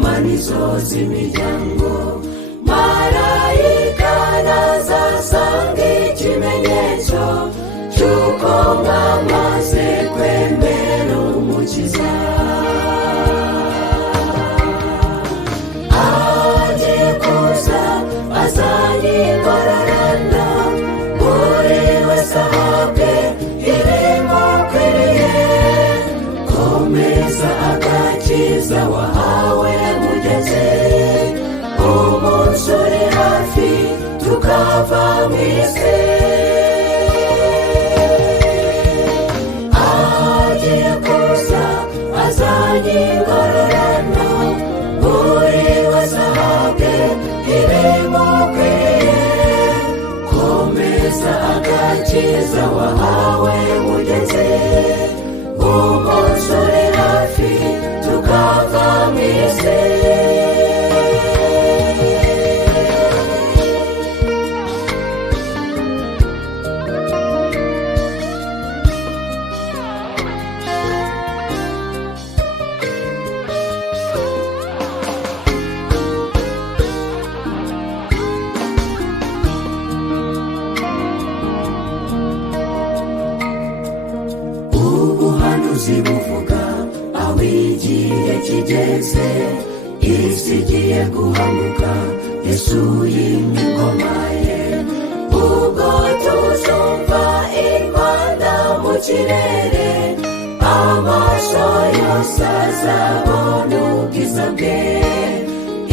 nkomanizo z'imiryango. Marayika nazasanga ikimenyetso cy'uko mwamaze kwemera umukiza. Agiye kuza azanye ingororano, buri wese ahabwe ibimukwiriye. Komeza agakiza wahawe mugeze, umunsi uri hafi tukava mu isi. Agiye kuza azanye ingororano, buri wese ahabwe ibimukwiriye. Komeza agakiza wahawe mugeze, umunsi uri hafi tukava mu isi. Ubuhanuzi buvuga aho igihe kigeze, isi igiye guhamuka, Yesu yimye ingoma ye. Ubwo tuzumva impanda mu kirere, amaso yose azabona ubwiza bwe.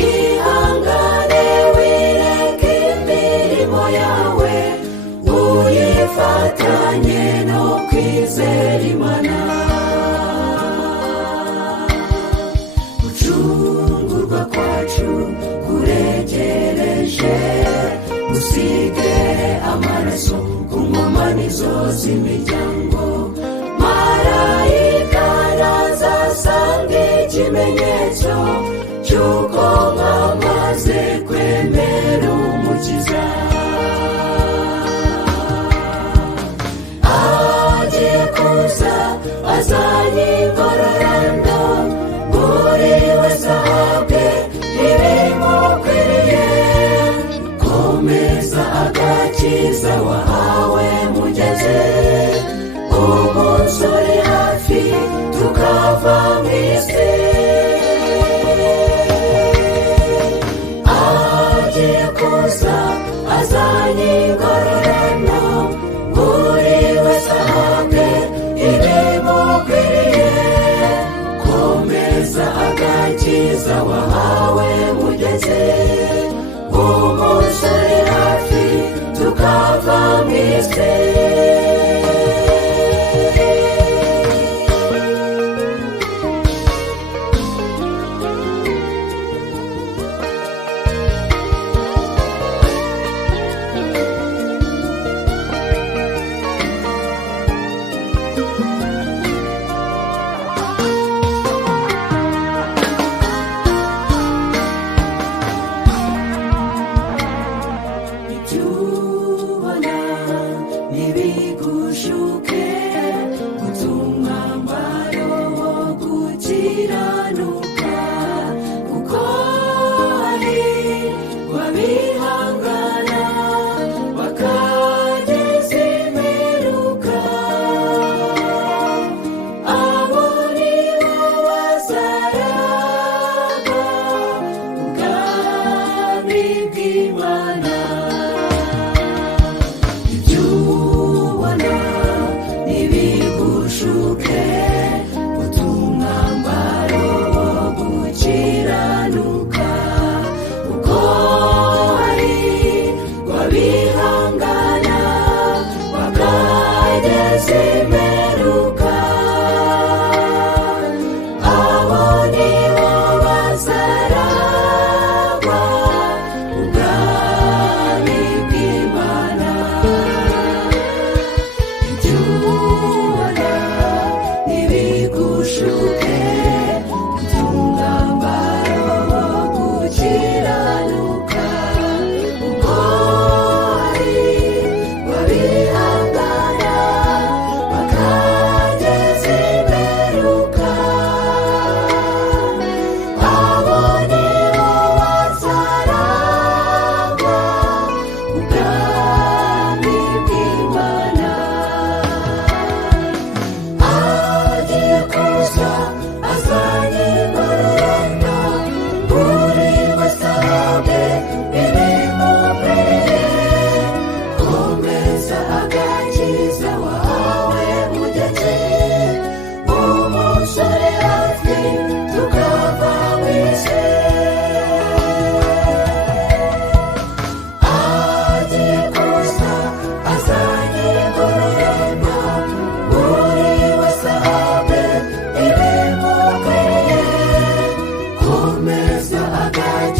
Ihangane wireke imirimo yawe, uyifatanye no kwizera Imana. Gucungurwa kwacu kuregereje, usige amaraso ku nkomanizo z'imiryango. Marayika nazasanga ikimenyetso cy'uko mwamaze kwemera umukiza. Agiye kuza azanye ingororano, buri wese ahabwe ibimukwiriye. Komeza agakiza wahawe mugeze, umunsi uri hafi tukava mu isi. Agiye kuza azanye ingororano, buri wese ahabwe ibimukwiriye. Komeza agakiza wahawe mugeze, umunsi uri hafi tukava mu isi. Tubona n'ibiguruka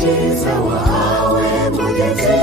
umukiza wawe mugenzi